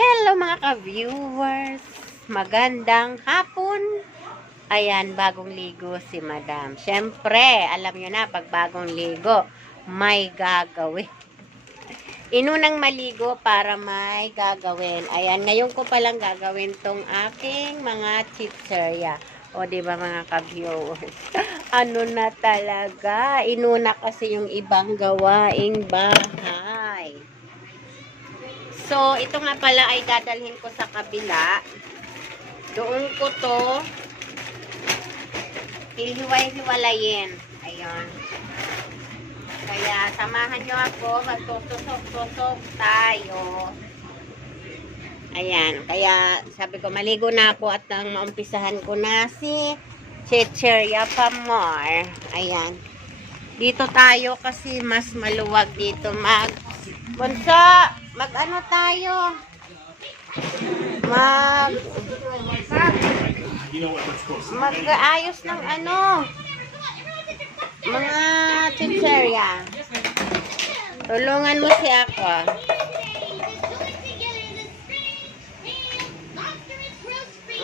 Hello mga ka-viewers! Magandang hapon! Ayan, bagong ligo si Madam. Siyempre, alam nyo na, pag bagong ligo, may gagawin. Inunang maligo para may gagawin. Ayan, ngayon ko palang gagawin tong aking mga chicherya. O, diba mga ka-viewers? Ano na talaga? Inuna kasi yung ibang gawaing bahay. So, ito nga pala ay dadalhin ko sa kabila. Doon ko to hihiwalay-hiwalayin. Ayun. Kaya, samahan nyo ako. Magtutusok-tusok tayo. Ayan. Kaya, sabi ko, maligo na ako at nang maumpisahan ko na si Chicherya Pamor. Ayan. Dito tayo kasi mas maluwag dito Bunso, mag-ano tayo? Mag-ayos ng ano? Mga chicherya. Tulungan mo si ako.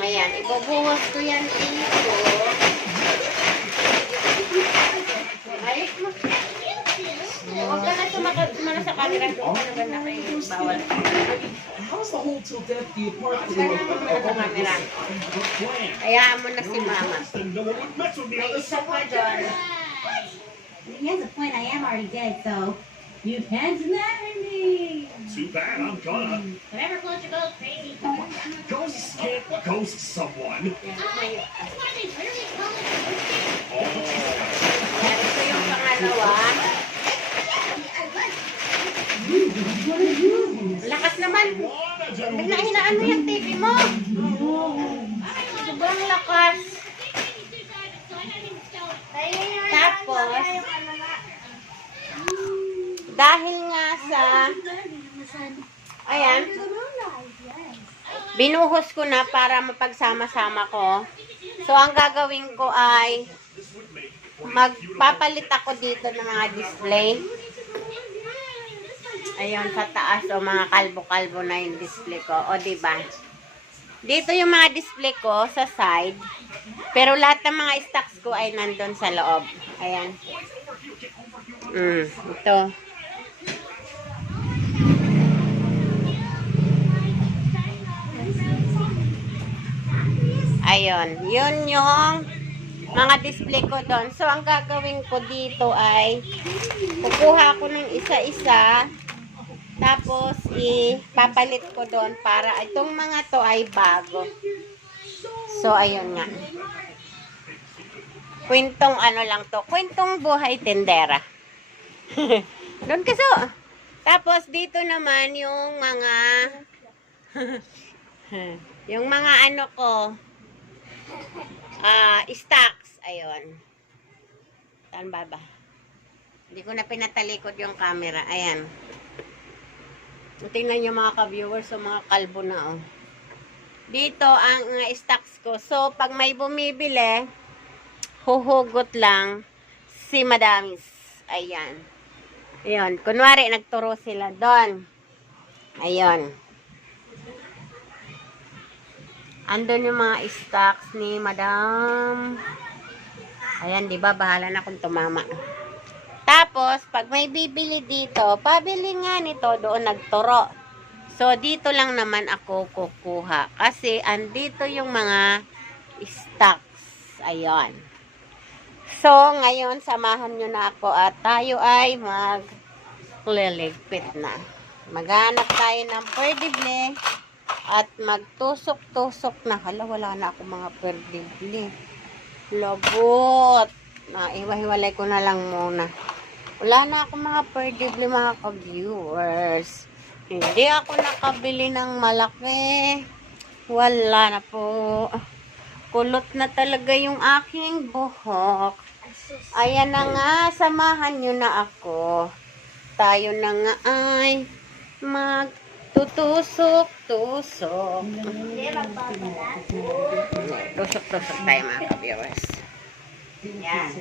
Ayan, ibubuhos ko yan dito. Ayos mo. Huwag ka na sumakot sa camera. Doon ka na ba na kayo bawal? How's the whole till death the apartment? Sa camera. Hayaan mo na si Mama. May isa pa doon. He has a point. I am already dead, so you can't marry me. Too bad, I'm gonna. Whatever floats your boat, crazy. Ghosts can't ghost someone. That's why they literally call it Yan, ito yung pangalawa. Lakas naman. Bigla hinaan mo yung TV mo. Sobrang lakas. Tapos, dahil nga sa, ayan, binuhos ko na para mapagsama-sama ko. So, ang gagawin ko ay, magpapalit ako dito ng mga display. Ayun, sa taas, o mga kalbo-kalbo na yung display ko. O, diba? Dito yung mga display ko sa side. Pero lahat ng mga stocks ko ay nandun sa loob. Ayan. Ito. Ayun. Yun yung mga display ko doon. So, ang gagawin ko dito ay kukuha ko ng isa-isa. Tapos, ipapalit ko doon para itong mga to ay bago. So, ayun nga. Kwentong ano lang to. Kwentong buhay tendera. Doon kaso. Tapos, dito naman yung mga yung mga ano ko stocks. Ayun. Saan ba? Hindi ko na pinatalikod yung camera. Ayan. Tingnan nyo mga ka-viewers, so mga kalbo na, oh. Dito ang stocks ko. So, pag may bumibili, huhugot lang si Madamis. Ayan. Ayan. Kunwari, nagturo sila doon. Ayan. Andun yung mga stocks ni Madam. Ayan, diba? Bahala na kung tumama. Tapos, pag may bibili dito, pabili nga nito, doon nagturo. So, dito lang naman ako kukuha. Kasi, andito yung mga stocks. Ayan. So, ngayon, samahan nyo na ako at tayo ay magliligpit na. Maghanap tayo ng perdibli at magtusok-tusok na. Hala, wala na ako mga perdibli. Labot. Iwa-hiwalay ko na lang muna. Wala na ako mga perdibli mga ka-viewers. Hindi ako nakabili ng malaki. Wala na po. Kulot na talaga yung aking buhok. Ayan na nga, samahan nyo na ako. Tayo na nga ay magtutusok-tusok. Tusok-tusok tayo mga ka-viewers. Yan.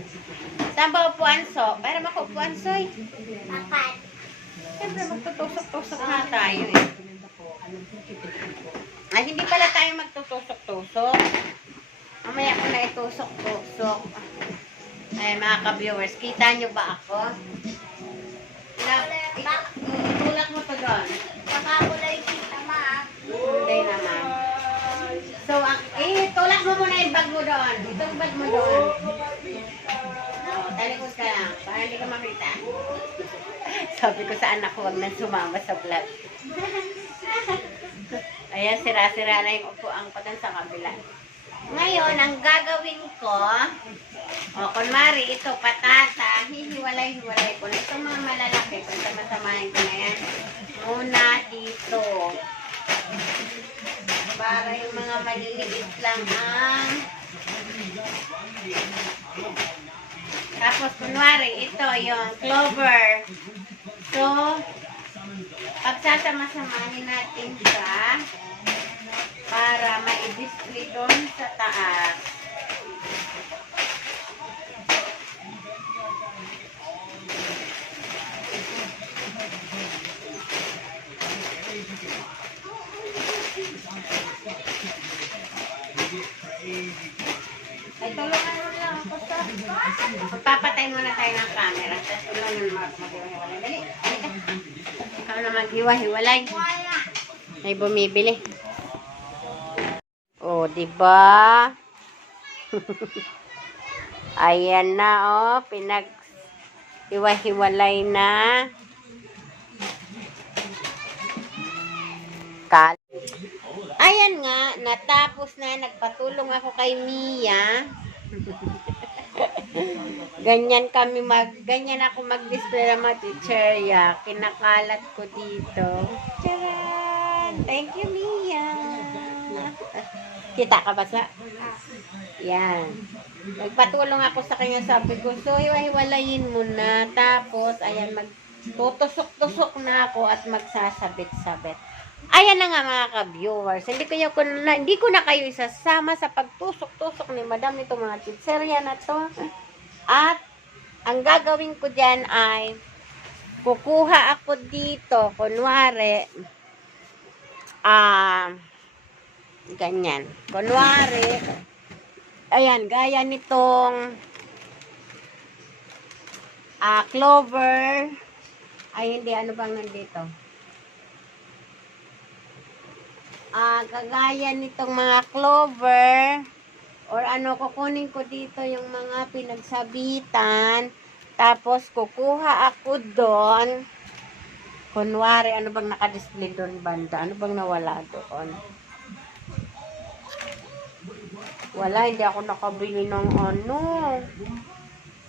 Saan ba upuan so? Para makupuan soy. Siyempre magtutusok-tusok na tayo eh. Ay, hindi pala tayo magtutusok-tusok. Mamaya ko na itusok-tusok. Ay, mga ka-viewers, kita nyo ba ako? Tulak mo to doon. Pakakulay kita, ma. Hindi naman. So, tulak mo muna yung bag mo doon. Itong bag mo doon. Talikod ka lang, para hindi ka makita. Sabi ko sa anak ko, huwag nang sumama sa vlog. Ayan, sira-sira na yung upuan ko doon sa kabila. Ngayon, ang gagawin ko, kunwari, ito, patata, hihiwalay-hiwalay ko. Itong mga malalaki, kung masamahin ko na yan, muna dito. Para yung mga maliliit lang ang... Tapos, kunwari, ito, yung clover. So, pagsasama-samahin natin siya para ma-display doon sa taas. Ay, tulungan mo lang ako sa... Magpapatay muna tayo ng camera. Tapos tulungan mo mag-hiwalay. Dali, halika. Ikaw na mag-hiwa-hiwalay. May bumibili. Oh, diba? Ayan na, oh. Pinag-hiwa-hiwalay na. Ayan nga, natapos na. Nagpatulong ako kay Mia. Ganyan ako mag-display ng mga chicherya. Kinakalat ko dito. Charan! Thank you, Mia. Kita ka ba sa? Yan. Nagpatulong ako sa kanya. Sabi ko, so hiwa-hiwalayin mo na. Tapos, ayan, magtutusok-tusok na ako at magsasabit-sabit. Ayan na nga mga ka-viewers. Hindi ko na kayo isasama sa pagtusok-tusok ni Madam nito mga chicherya na to. At ang gagawin ko dyan ay kukuha ako dito, kunwari, ganyan. Kunwari, ayan, gaya nitong clover. Ay, hindi, ano bang nandito? Kagaya nitong mga clover or ano, kukunin ko dito yung mga pinagsabitan, tapos kukuha ako doon, kunwari, ano bang nakadisplay doon banda, ano bang nawala doon, wala, hindi ako nakabili ng ano,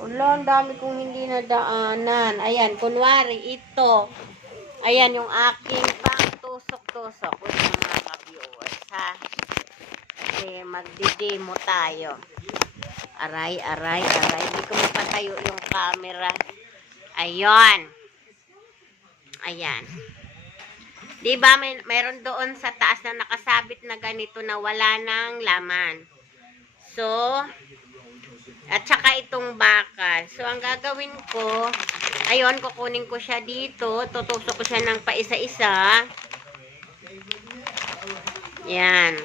wala, ang dami kong hindi nadaanan. Ayan, kunwari ito, ayan yung aking pang tusok-tusok with mga ka-viewers, ha? Kasi magdi-demo tayo. Aray. Hindi ko mapatayo yung camera. Ayan. Diba, mayroon doon sa taas na nakasabit na ganito na wala nang laman. So, at saka itong bakal. So, ang gagawin ko, ayun, kukunin ko siya dito. Tutusok ko siya ng paisa-isa. Yan.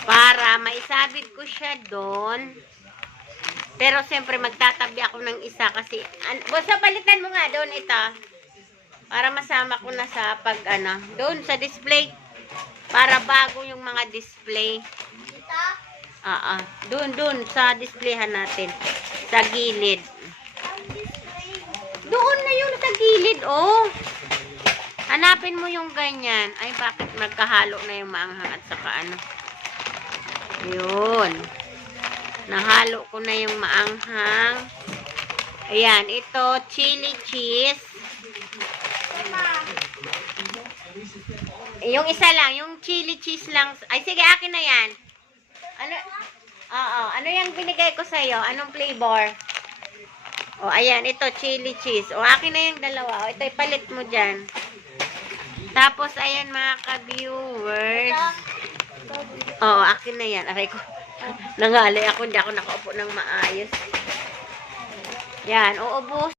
Para maisabit ko siya doon. Pero siyempre magtatabi ako ng isa kasi basta balitan mo nga doon ito. Para masama ko na sa doon sa display. Para bago yung mga display. Doon sa displayhan natin. Sa gilid. Doon na yung sa gilid, oh. Hanapin mo yung ganyan. Ay, bakit magkahalo na yung maanghang at saka ano. Yun. Nahalo ko na yung maanghang. Ayan, ito, chili cheese. Yung isa lang, yung chili cheese lang. Ay, sige, akin na yan. Ano? Oo, ano yung binigay ko sa'yo? Anong flavor? O, ayan, ito, chili cheese. O, akin na yung dalawa. O, ito, ipalit mo dyan. Tapos, ayan mga ka-viewers. Oo, akin na yan. Aray ko. Nangalay ako. Hindi ako nakaupo ng maayos. Yan. Uubos.